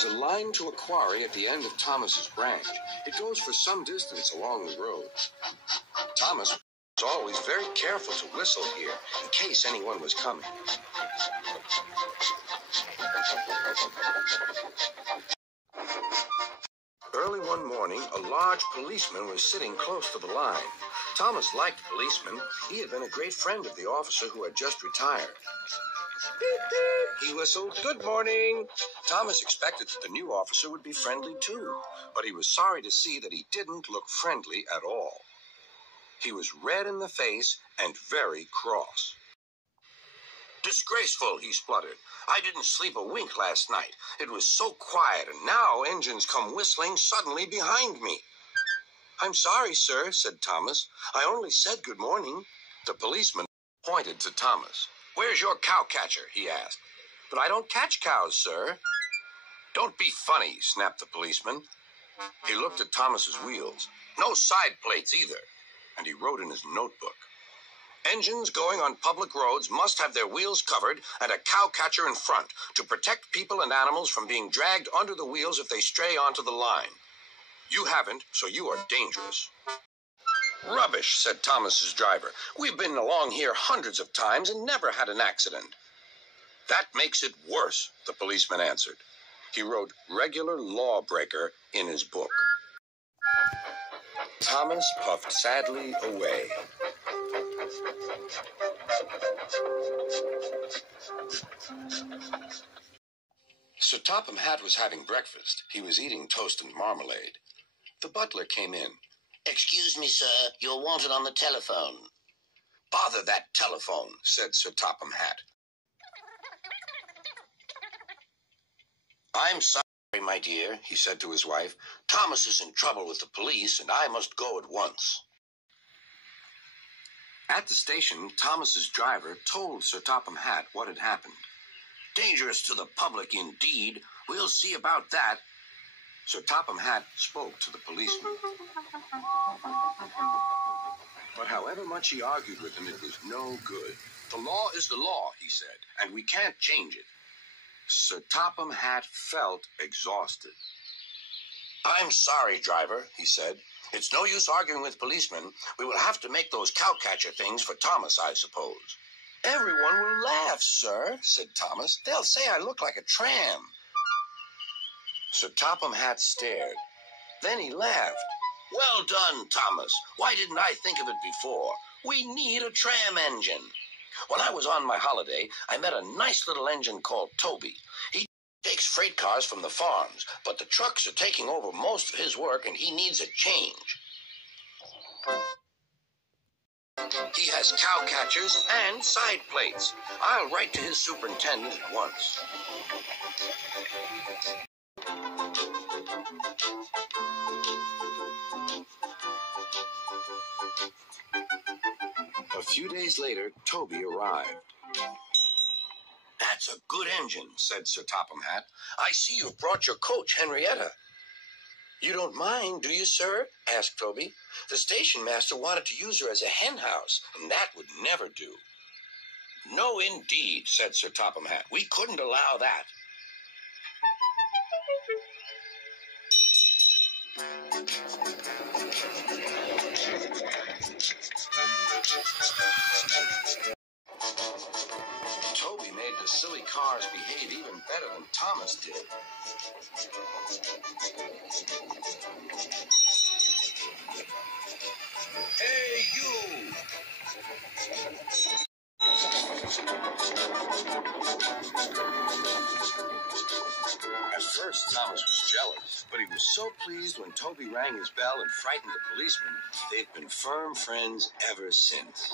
There's a line to a quarry at the end of Thomas's branch. It goes for some distance along the road. Thomas was always very careful to whistle here in case anyone was coming. Early one morning, a large policeman was sitting close to the line. Thomas liked the policeman. He had been a great friend of the officer who had just retired. He whistled, "Good morning." Thomas expected that the new officer would be friendly too, but he was sorry to see that he didn't look friendly at all. He was red in the face and very cross. "Disgraceful," he spluttered. "I didn't sleep a wink last night. It was so quiet, and now engines come whistling suddenly behind me." "I'm sorry, sir," said Thomas. "I only said good morning." The policeman pointed to Thomas. "Where's your cowcatcher?" he asked. "But I don't catch cows, sir." "Don't be funny," snapped the policeman. He looked at Thomas's wheels. No side plates either. And he wrote in his notebook, "Engines going on public roads must have their wheels covered and a cowcatcher in front to protect people and animals from being dragged under the wheels if they stray onto the line. You haven't, so you are dangerous." "Rubbish," said Thomas's driver. "We've been along here hundreds of times and never had an accident." "That makes it worse," the policeman answered. He wrote "regular lawbreaker" in his book. Thomas puffed sadly away. Sir Topham Hatt was having breakfast. He was eating toast and marmalade. The butler came in. "Excuse me, sir. You're wanted on the telephone." "Bother that telephone," said Sir Topham Hatt. "I'm sorry, my dear," he said to his wife. "Thomas is in trouble with the police, and I must go at once." At the station, Thomas's driver told Sir Topham Hatt what had happened. "Dangerous to the public, indeed. We'll see about that." Sir Topham Hatt spoke to the policeman. But however much he argued with him, it was no good. "The law is the law," he said, "and we can't change it." Sir Topham Hatt felt exhausted. "I'm sorry, driver," he said. "It's no use arguing with policemen. We will have to make those cowcatcher things for Thomas, I suppose." "Everyone will laugh, sir," said Thomas. "They'll say I look like a tram." Sir Topham Hatt stared. Then he laughed. "Well done, Thomas. Why didn't I think of it before? We need a tram engine. When I was on my holiday, I met a nice little engine called Toby. He takes freight cars from the farms, but the trucks are taking over most of his work, and he needs a change. He has cowcatchers and side plates. I'll write to his superintendent at once." A few days later, Toby arrived. "That's a good engine," said Sir Topham Hatt. "I see you've brought your coach, Henrietta." "You don't mind, do you, sir?" asked Toby. "The station master wanted to use her as a hen house, and that would never do." "No, indeed," said Sir Topham Hatt. "We couldn't allow that." Toby made the silly cars behave even better than Thomas did. "Hey, you!" At first, Thomas was jealous, but he was so pleased when Toby rang his bell and frightened the policeman. They've been firm friends ever since.